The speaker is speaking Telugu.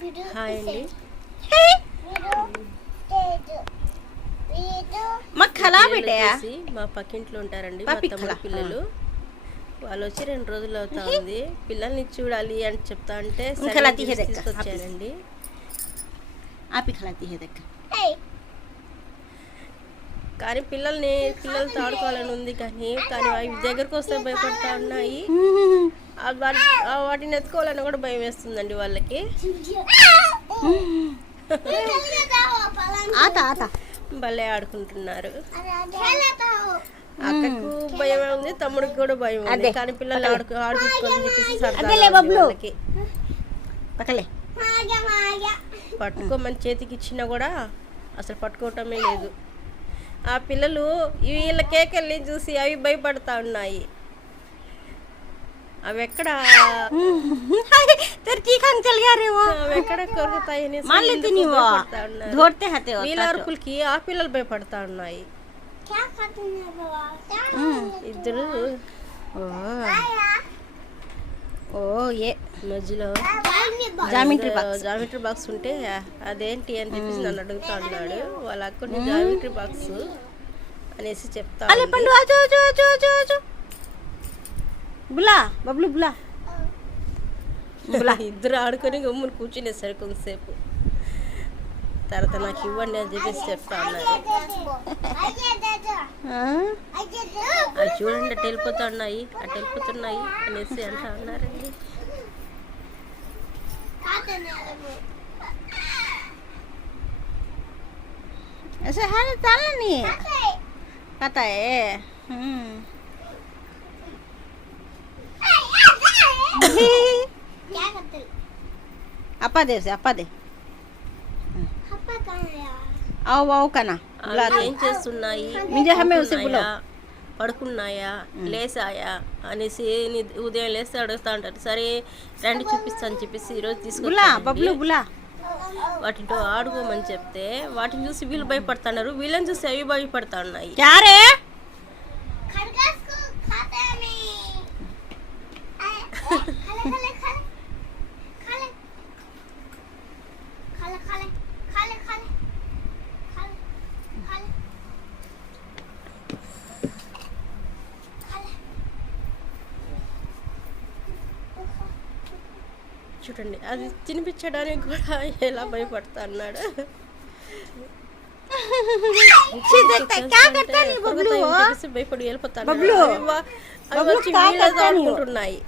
హాయ్ అండి. మా పక్కింట్లో ఉంటారండి మా తమ్ముడు పిల్లలు. వాళ్ళు వచ్చి 2 రోజులు అవుతా ఉంది. పిల్లల్ని చూడాలి అని చెప్తా అంటే తీసుకొచ్చానండి. కానీ పిల్లలతో ఆడుకోవాలని ఉంది, కానీ అవి దగ్గరకు వస్తే భయపడతా ఉన్నాయి. వాటిని ఎత్తుకోవాలని కూడా భయం వేస్తుందండి వాళ్ళకి. భలే ఆడుకుంటున్నారు. అక్కకు భయం ఉంది, తమ్ముడికి కూడా భయం ఉంది. కానీ పిల్లలు ఆడుకోవాలని చెప్పేసి వాళ్ళకి పట్టుకోమని చేతికి ఇచ్చినా కూడా అసలు పట్టుకోవటమే లేదు. ఆ పిల్లలు వీళ్ళ కేకెళ్ళి చూసి అవి భయపడతా ఉన్నాయి. అవి ఎక్కడ కొరుకుతాయని వీళ్ళ అరుపులకి ఆ పిల్లలు భయపడతా ఉన్నాయి. ఇద్దరు మధ్యలో జామెట్రీ బాక్స్ ఉంటే అదేంటి అని చెప్పేసి నన్ను అడుగుతా ఉన్నాడు. వాళ్ళ అక్కడ జామెట్రీ బాక్స్ అనేసి చెప్తా. ఇద్దరు ఆడుకొని గమ్మును కూర్చునేసరికి కొంతసేపు తర్వాత నాకు ఇవ్వండి అని చెప్పేసి చెప్తా ఉన్నారు. అది చూడండి అటు వెళ్ళిపోతున్నాయి అనేసి అంటా ఉన్నారండి. ఏం చేస్తున్నాయి, పడుకున్నాయా, లేసాయా అనేసి ఉదయం లేస్తే అడుగుతా ఉంటారు. సరే రండి చూపిస్తాను చెప్పేసి ఈరోజు తీసుకుని వాటితో ఆడుకోమని చెప్తే వాటిని చూసి వీళ్ళు భయపడుతున్నారు, వీళ్ళని చూసి అవి భయపడతా ఉన్నాయి. చూడండి అది తినిపించడానికి కూడా ఎలా భయపడతా అన్నాడు. భయపడి వెళ్ళిపోతాను. ఆడుకుంటున్నాయి.